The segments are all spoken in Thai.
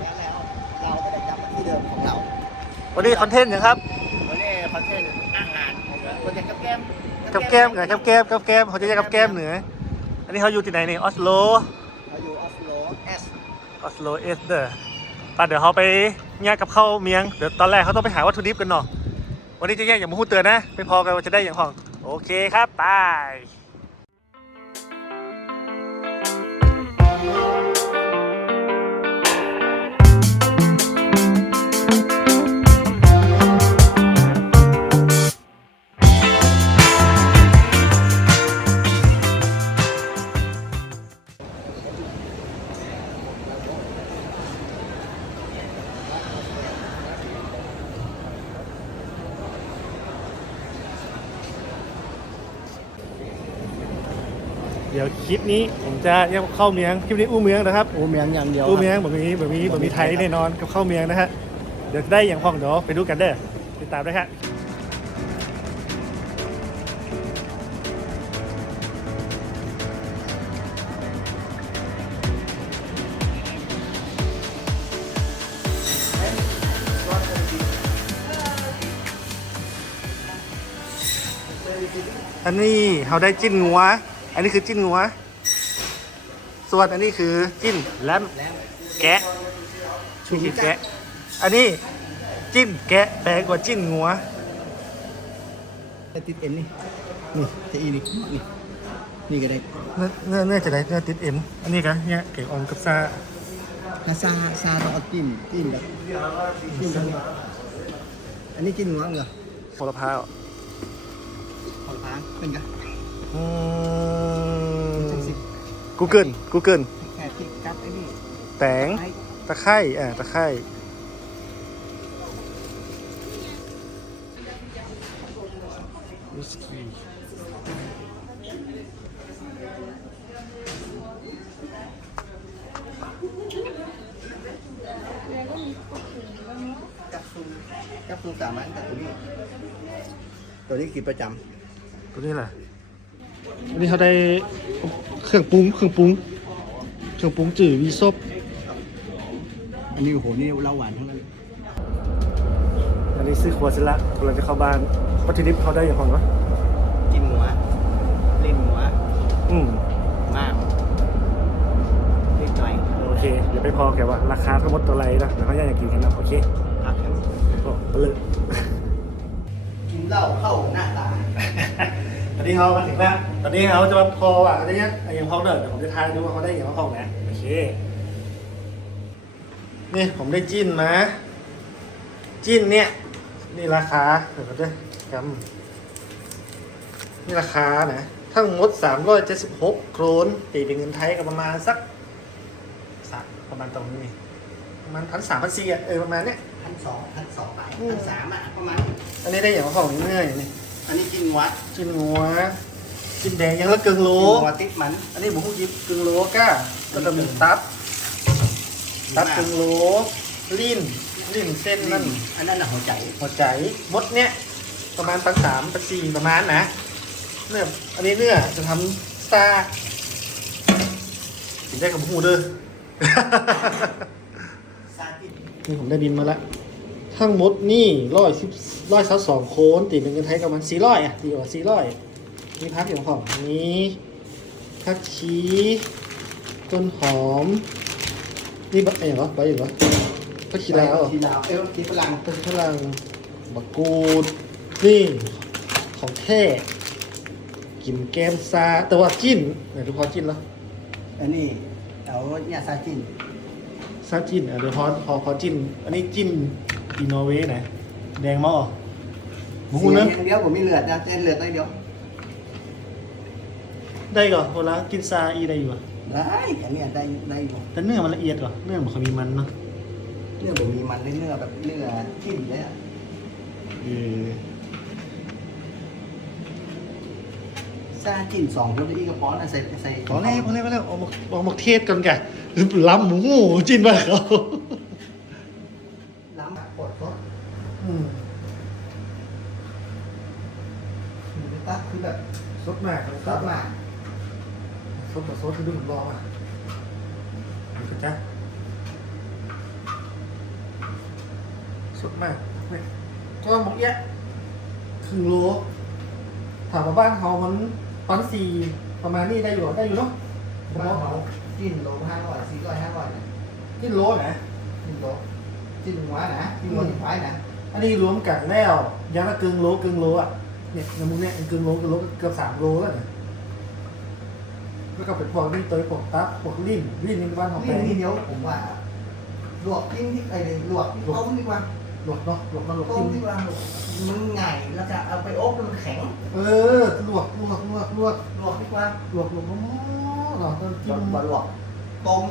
แล้วเราก็ได้กลับมาที่เดิมของเรา วันนี้คอนเทนต์นะครับ วันนี้คอนเทนต์อาหารคนจะกับแก้มกับแก้มไงกับแก้มกับแก้มเขาจะเรียกกับแก้มเหนือ อันนี้เขาอยู่ที่ไหนนี่ออสโลเราอยู่ออสโลเอสออสโลเอสเดอร์ป่ะเดี๋ยวเขาไปแยกกับข้าวเมียง เดี๋ยวตอนแรกเขาต้องไปหาวัตถุดิบกันเนาะวันนี้จะแยกอย่างมาพูดเตือนนะ ไปพอกันว่าจะได้อย่างของ โอเคครับไป ดี๋ยวคลิปนี้ผมจะแยกกับข้าวเมียงคลิปนี้อู้เมียงนะครับโอเมียงอย่างเดียวอู้เมียงแบบนี้แบบนี้แบบนี้ไทยแน่นอนกับข้าวเมียงนะฮะเดี๋ยวจะได้อย่างของเดี๋ยวไปดูกันเด้อติดตามด้วยครับอันนี้เขาได้จิ้นงัว อันนี้คือจิ้นงัว ส่วนอันนี้คือจิ้นแลมแล้วแกะนี่คือแกะ อันนี้จิ้นแกะแปลงกว่าจิ้นงัวจะติดเอ็นนี่ นี่จะอีนี่นี่นี่ก็ได้ เนื้อเนื้อเนื้อจะได้เนื้อติดเอ็นอันนี้กันเนี่ยเก่งออมกับซาถ้าซาซาต้องเอาจิ้มจิ้มแบบจิ้มแบบนี้อันนี้จิ้มหัวเหรอโหระพาขอพางเป็นกันอื จังสิมกูเกิลกูเกิลแค่พริกกับไอ้นี่แตงไอ้ตะไคร่อ่าตะไคร่วิสกี้กับซูกับซูสามอันกับตัวนี้ ตัวนี้กินประจตัวนี้แหละ อันนี้เขาได้เครื่องปรุงเครื่องปรุงเครื่องปรุงจืดวีซบำอันนี้โอ้โหนี่เหล้าหวานทั้งนั้นอันนี้ซื้อครัวเสร็จละกำลังจะเข้าบ้านวัตถุดิบเขาได้อย่างของวะกินหัวเล่นหัวอืมมากเล็กหน่อยโอเคเดี๋ยวไปพอแกว่าราคาทั้งหมดตัวไรนะเดี๋ยวเขาอยากกินกันนะโอเคครับก็ไปเลยกินเหล้าเข้าหน้าตา ตอนนี้เขามาถึงแล้ว ตอนนี้เขาจะมาพออะอะไรเงี้ยไอ้ยังพองเดินเดี๋ยวผมจะทายดูว่าเขาได้อย่างพองนะโอเค นี่ผมได้จิ้นมาจิ้นเนี่ย นี่ราคา เดี๋ยวเขาจะกำนี่ราคานะ ทั้งหมด376โครนตีเป็นเงินไทยก็ประมาณสักสักประมาณตรงนี้นี่ประมาณพันสามพันสี่อะเออประมาณเนี้ยพันสองพันสองไปอืมพันสามอะประมาณ อันนี้ได้อย่างของเนื่อยนี่ อันนี้กินวัดจิ้นงัวจิ้นแดงยังละเกิงโลกินหัวติดมัน อันนี้ผมพูดยิบกึ่งโลก้าแล้วก็มีตับ ตับกึ่งโล ลิ้น ลิ้นเส้นนั่น อันนั้นน่ะหัวใจ หัวใจ มดเนี้ยประมาณตันสามตันสี่ประมาณนะ เนื้อ อันนี้เนื้อจะทำซากินได้กับหูเด้อซาตินนี่ผมได้บินมาแล้ว ทั้งหมดนี่ร้อยสิบร้อยสสองโคนตีเป็นเงินไทยประมาณสี่ร้อยอะตีกว่าสี่ร้อยมีพักอย่างของนี้พักชีต้นหอม นี่บักอะไรเหรอใบเหรอพักชีลาวชีลาวเอ้ยชีฝรั่งพักฝรั่งบักกูดนี่ของแท้กินแกมซาแต่ว่าจิ้นไหนดูพอจิ้นแล้วอันนี้เอาเนี่ยซาจินซาจิ้นอะเดี๋ยวพอพอพอจิ้น อันนี้จิ้น อีนอร์เวย์ไหนแดงมอหมูเนอะสีเดียวผมมีเลือดนะเลือดน้อยเดียว ได้ก่อนเวลากินซาอีได้อยู่อะได้อันเนี้ยได้ได้อยู่แต่เนื้อมันละเอียดก่อนเนื้อมันเขามีมันเนาะเนื้อผมมีมันเลยเนื้อแบบเนื้อจิ้มเลยอะเออซาจินสองคนอีกกระป๋องนะใส่ใส่พอแล้วพอแล้วพอแล้วเอามาเอามาเทศกันแกล้ำหมูจิ้นไปเขาล้ำปว ดก็อืมตักคือแบบสดมากตักมากดมาซดที่ดูผมรอมาดูกันจ้ะสดมากเนี่ยก็หมกแยะครึ่งโลถามว่าบ้านเขามันปันสี่ประมาณนี้ได้อยู่เหรอได้อยู่เนาะผมบ้านว่าเขาจิ้นโลห้าร้อยสี่ร้อยห้าร้อยนะที่โลไหนจิ้นโล จิ้นหัวนะจิ้นหัวจิ้นท้ายนะอันนี้รวมกันแล้วยางละกึ่งโลกึ่งโลอะเนี่ยในมุมเนี้ยกึ่งโลกึ่งโลก็เกือบสามโลแล้วเนี่ยแล้วก็เป็นพวกนี่ตัวพวกตับพวกลิ้นลิ้นนี่บ้านของแปนี่ลงนี่เดียวผมว่าลวกจิ้มที่ไอ้ลวกต้มดีกว่าหลวกเนาะหลวกมาหลวกต้จิ้มมดีกว่ามันง่ายแล้วจะเอาไปอบมันแข็ง เออลวกลวกลวกลวกลวกดีกว่าลวกลวกอ๋อเนาะต้องจิ้มบะลวกต้ม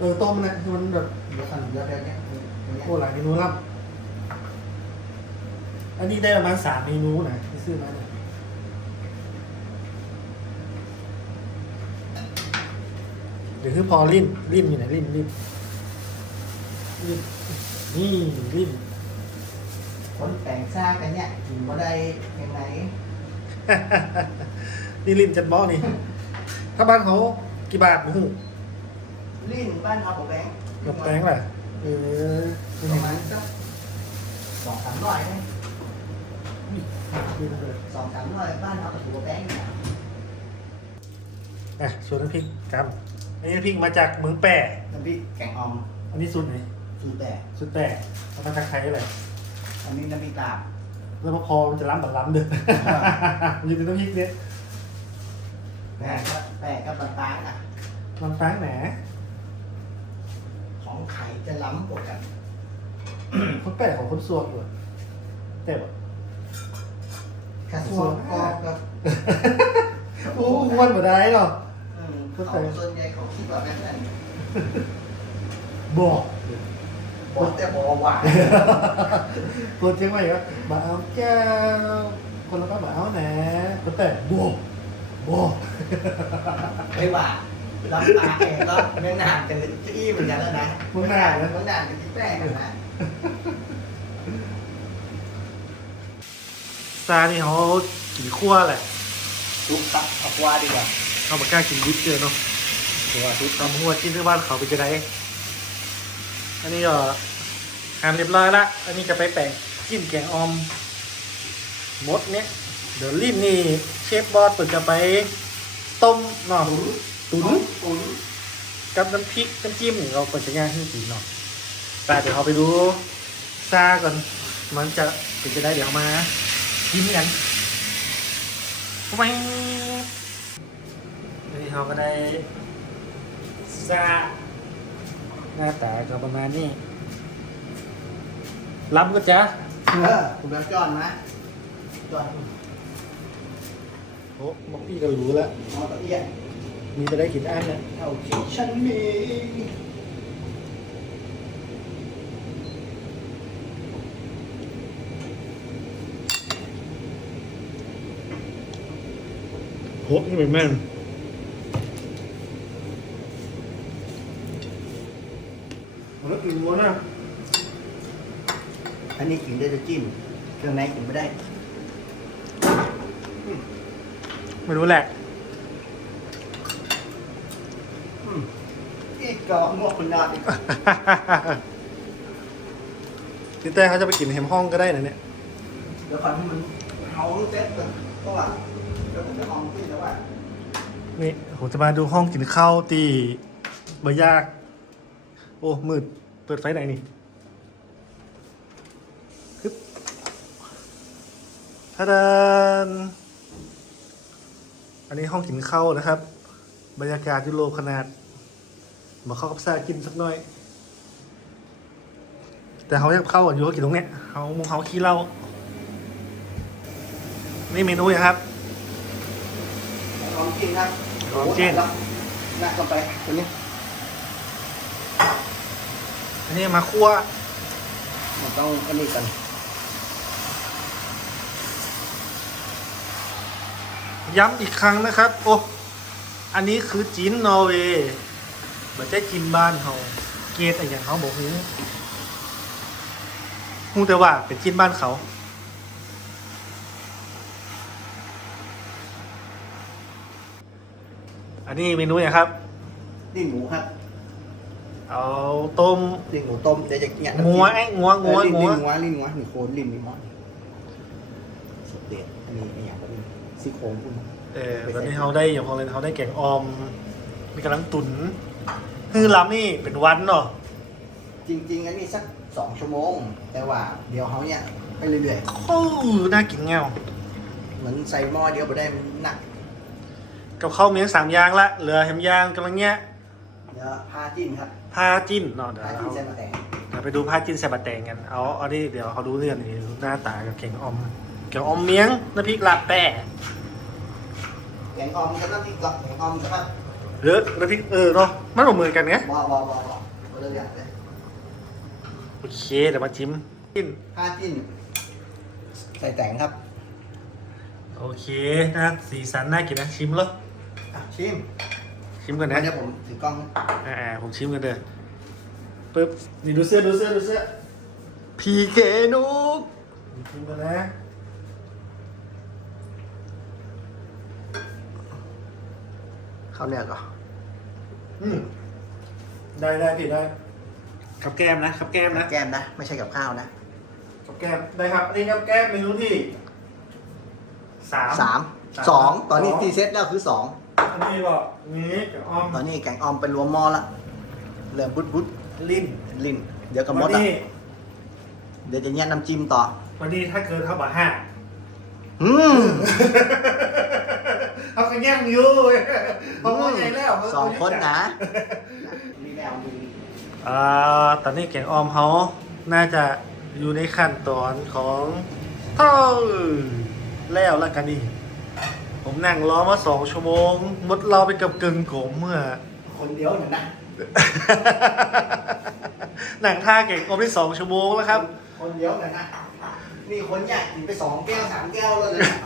เออต้มเนี่ยคือมันแบบเดี๋ยวขันเดี๋ยวเดี๋ยวเนี้ยอย่างเงี้ยโอ้หลายเมนูล่ำอันนี้ได้ประมาณสามเมนูนะที่ซื้อมาเนี่ยเดี๋ยวคือพอลิ้นลิ้นอยู่ไหนลิ้นลิ้นลิ้นนี่ลิ้นคนแต่งซ่ากันเนี่ยกินบ่ได้ยังไง นี่ลิ้นจัดบอนี่ ถ้าบ้านเขากี่บาทมู ลิ้นบ้านเอาของแบงค์กับแตงแหละเออปนี่ระไงมาณสักสองสามร้อยไหมลิ้นเลยสองสามร้อยบ้านเอากับหัวแบงค์เนี่ยอะส่วนน้ำพริกครับอันนี้น้ำพริกมาจากเมืองแปะน้ำพริกแกงออมอันนี้สุดไหนสูตรแต่สุดแปะเอามาจากไทยอะไรอันนี้น้ำพริกลาบแล้วพอมันจะล้ำแบบล้ำเด้อ มันอยู่ในน้ำพริกเนี่ยแปะกับแปะกับต่างๆอะมันแป้งแหน ของไข่จะล้ำกว่ากัน คนแปะของคนสวกอยู่อะแต่แบบกระทรวงก็ก็โอ้มวนบ่ได้เนาะอืมเขาส่วนใหญ่เขาคิดว่าแบบนั้นบอกบอกแต่บอกว่าคนเชียงใหม่ก็บ่เอาแก้วคนละก็บ่เอาแหนคนแปะบอกบอกไม่ว่า ล้ำตาแกก็ไม่นานกันเลยจี้เหมือนกันแล้วนะมึงหน้าแล้วมันนานกันที่แป้งนะซานี่เขากินคั่วแหละทุกตับเอาว่าดีกว่าเขาบอกกล้ากินดิบเจอเนาะหรือว่าทุกตำหัวกินที่บ้านเขาเป็นจะไดอันนี้ก็ทำเรียบร้อยละอันนี้จะไปแปะจิ้มแกงออมมดเนี้ยเดี๋ยวรีบนี่เชฟบอสเปิดจะไปต้มเนาะ ตุ๋นตุ๋นกับน้ำพริกน้ำจิ้มเราเปิดจะย่างให้ตีเนาะแต่เดี๋ยวเราไปดูซาก่อน มันจะเป็นจะได้เดี๋ยวเอามากินกันไปนี่เราก็ได้ซาหน้าตาก็ประมาณนี้ล้ำก็จ้ะเออคุณแบบจอนนะจอนโอ้บอกพี่ก็รู้แล้วเอาตะเอียด มีจะได้กินอันเนี่ยเอาที่ฉันมีโหนี่เป็นแม่นแล้วกินวัวนะอันนี้กินได้จะจิ้ม เครื่องในกินไม่ได้ ไม่รู้แหละ อืมอี ก็งวกคนนอนอีกพี่เต้เขาจะไปกินแฮมห้องก็ได้นะเนี่ยเดี๋ยวก่อนที่มันเฮาเซ็ตก่อนเพราะว่าเดี๋ยวผมจะลองกินแล้วว่านี่ผมจะมาดูห้องกินข้าวตีบะยาก โอ้มืดเปิดไฟไหนนี่ฮึบทาดานอันนี้ห้องกินข้าวนะครับ บรรยากาศยุโรปขนาด มาเข้ากับซากินสักหน่อย แต่เขาอยากเข้าก่อนอยู่เขากินตรงเนี้ยเขามุงเขาขี้เหล้านี่เมนูยังครับลองกินครับลองกินหนักลงไปตัวนี้อันนี้มาคั่วมันต้องอันนี้กันย้ำอีกครั้งนะครับ โอ้ อันนี้คือจีนนอร์เวย์ ไม่ใช่จีนบ้านเขาเกตอะไรอย่างเขาบอกหูหูแต่ว่าเป็นจีนบ้านเขาออันนี้เมนูอย่างครับลิ้นหมูครับ เอาต้มลิ้นหมูต้มเดี๋ยวจะเนี่ยน้ำงัจิ้วมไอ้งัวเองัวอลิ้นงัวลิ้นงัวลิ้นงัวนี่โคนลิ้นนี่มอนสเต็กอันนี้อันอย่างก็เป็นซี่โครงคุณเออตอนนี้เขาได้อย่างของเลยเขาได้แกงออมมีกำลังตุน คือล้ำนี่เป็นวันเนาะจริง ๆ อันนี้สักสองชั่วโมง แต่ว่าเดี๋ยวเขาเนี่ยไปเรื่อยโอ้น่ากินเงาๆเหมือนใส่หม้อเดียวไปได้มันหนัก กับข้าวเมียงสามอย่างละเหลือแฮมย่างกำลังเนี้ยเดี๋ยวพาจิ้มครับผ้าจิ้นเนาะเดี๋ยวพาเราจิ้มใส่มาแต่งเดี๋ยวไปดูผ้าจิ้นใส่บะแตงกันเอาเอาดิเดี๋ยวเขาดูเรื่องนี้หน้าตากับแกงออมแกงออมเมียงน้ำพริกลาบแปะแกงออมกับน้ำพริกกับแกงออมใช่ ปะหรือน้ำพริกเออเนาะมันเหมือนกันไงบอบอบอบอคนละอย่างเลยโอเคเดี๋ยวมาจิ้มจิ้นพาจิ้มใส่แต่งครับโอเคนะสีสันน่ากินนะชิมเหรออะชิมชิมกันนะเดี๋ยวผมถือกล้องอ่าๆผมชิมกันเด้อปึ๊บนี่ดูเสื้อดูเสื้อดูเสื้อพีเคนุกชิมกันนะ ขาเนี่ยก่อนอืมได้ได้พี่ได้กับแก้มนะกับแก้มนะแก้มนะ ไม่ใช่กับข้าวนะกับแก้มได้ครับอันนี้กับแก้มเมนูที่สามสาม สามสองตอนนี้สอง ตีเซ็ตแล้วคือสองอันนี้บอกนี้กับออมตอนนี้แกงออมเป็นรวมหม้อละเริ่มบุดบุดลิ้นลิ้นเดี๋ยวกับมวัดนอะ นี้เดี๋ยวจะแย่น้ำจิ้มต่อ วันนี้ถ้าเกินเท่าบาห้าอืม เขาก็แย่งอยู่ เขาก็ใหญ่แล้วสองคนนะมีแมวมีอ่าตอนนี้แกงออมเขาน่าจะอยู่ในขั้นตอนของเท่าแล้วละกันดิผมนั่งรอมาสองชั่วโมงหมดเราไปกับกึ่งโกมเมื่อ คนเดียวเนี่ยนะหนังท่าเก่งอมได้สองชั่วโมงแล้วครับ คนเดียวเนี่ยนะนี่คนใหญ่กินไปสองแก้วสามแก้วแล้วเลยนะ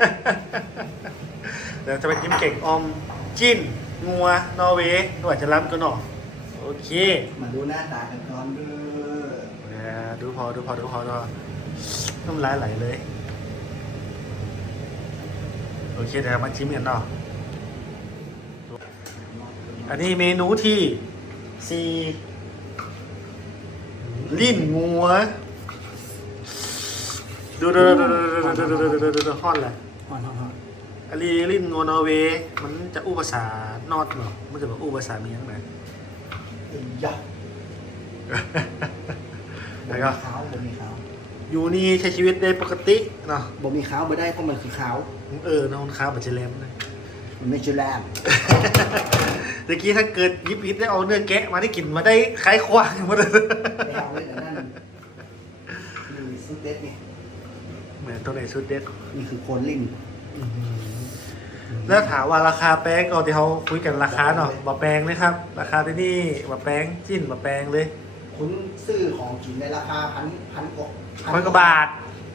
เดี๋ยวจะไปจิ้มเก่งออม จิ้นงัวนอร์เวย์หน่วยจะรับกันหน่อโอเคมาดูหน้าตากันก่อนเด้อเดี๋ยวดูพอดูพอดูพอดูพอน้ำลายไหลเลย โอเคเดี๋ยวมาจิ้มกันเนาะอันนี้เมนูที่สี่ลิ้นงัว ดูดูดูดูดูดูดูดูดูดูดูฮอนเลยฮอนฮอนฮ อนอันนี้ลิ้นงัวนอร์เวย์มันจะอู้ภาษานอดเนาะมันจะแบบอู้ภาษาเมียงนะเอ้ยยะแล้วก็ขาวบ่มีขาวอยู่นี่ใช้ชีวิตได้ปกติเนาะบ่มีขาวบ่ได้เพราะมันคือขาวเออน้องค้าบัจเจเลมนะมันไม่ใช่แลมตะกี้ถ้าเกิดยิบยิบได้เอาเนื้อแกะมาได้กินมาได้คล้ายควางหมดเลยไม่เอาเลยแต่นั่นนี่ซุปเด็ดนี่เหมือนตัวไหนชุดเด็ดนี่คือโคนลิ้น แล้วถามว่าราคาแป้งก่อนที่เขาคุยกันราคาเนาะบะแปลงเลยครับ ราคาที่นี่บะแปลงจิ้นบะแปลงเลยคุณซื้อของกินในราคาพันพันกว่าพันกว่าบาท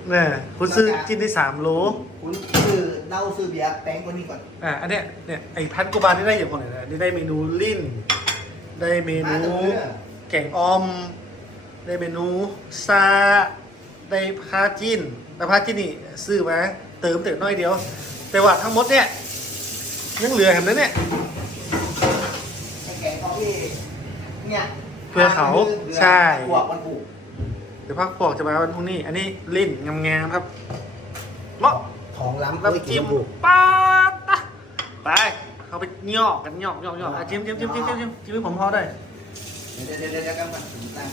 เนี่ยคุณซื้อจิ้นได้สามโลคุณซื้อเหล้าซื้อเบียร์แป้งกว่านี้ก่อนอะอันเนี้ยเนี่ยไอ้พันกว่าบาทนี่ได้อย่างคนไหนนะนี่ได้เมนูลิ้น ได้เมนู แกงออมได้เมนูซาได้พาจิ้นแต่พาจิ้นนี่ซื้อมา เติมแต่น้อยเดียว แต่ว่าทั้งหมดเนี่ยยังเหลือเห็นไหมเนี่ยไอ้แกงของพี่เนี่ยเพื่อเขาใช่ขวบมันผูกเดี๋ยวพักบอกจะมาวันพรุ่งนี้ อันนี้ลิ้นงามๆครับเหมาะของล้ำเอาไปน้ำกินจิ้มมันผูกป๊าดนะไปเอาไปย่อกกันย่อกย่อกย่อกอะจิ้มจิ้มจิ้มจิ้มจิ้มจิ้มจิ้มให้ผมพอได้เดี๋ยวเดี๋ยวเดี๋ยวเดี๋ยวกันมาผมตั้ง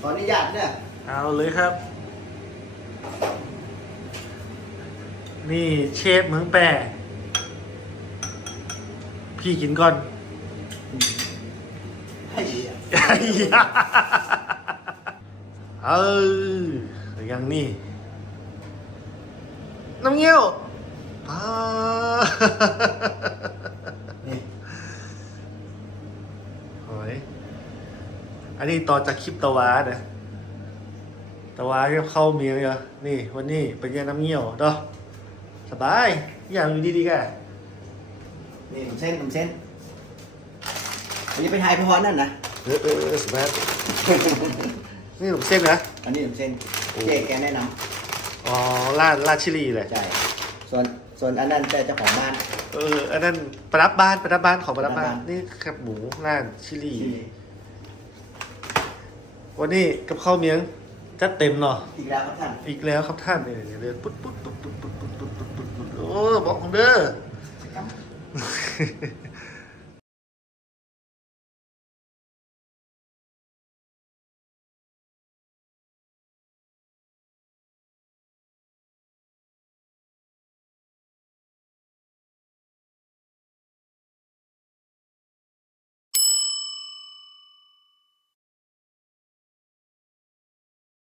ขออนุญาตเนี่ยเอาเลยครับ นี่เชฟเมืองแปรพี่กินก่อนให้ดีอะเอออย่างนี้น้ำเงี้ยวอ่านี่โอ้ยอันนี้ต่อจากคลิปตะวาเนะตะวาก็เข้าเมียงเหรอนี่ วันนี้เป็นยังน้ำเงี้ยวเนาะ สบายอย่างอยู่ดีๆกันนี่ผมเส้นผมเส้นอันนี้เป็นไฮพอนั่นนะเออเออเออสบายนี่ผมเส้นนะอันนี้ผมเส้นเจ๊แกแนะนอ๋อลาดลาดชิลีเลยำใช่ส่วนส่วนอันนั้นแต่เจ้าของบ้านเอออันนั้นประดับบ้านประดับบ้านของประดับบ้านประดับบ้านนี่แคบหมูร้านชิลีวันนี้กับข้าวเมียงจัดเต็มเนาะอีกแล้วครับท่านอีกแล้วครับท่านเนี่ยเนี่ยเดินปุ๊บปุ๊บปุ๊บปุ๊บปุ๊บ อ้บอกผมเด้อ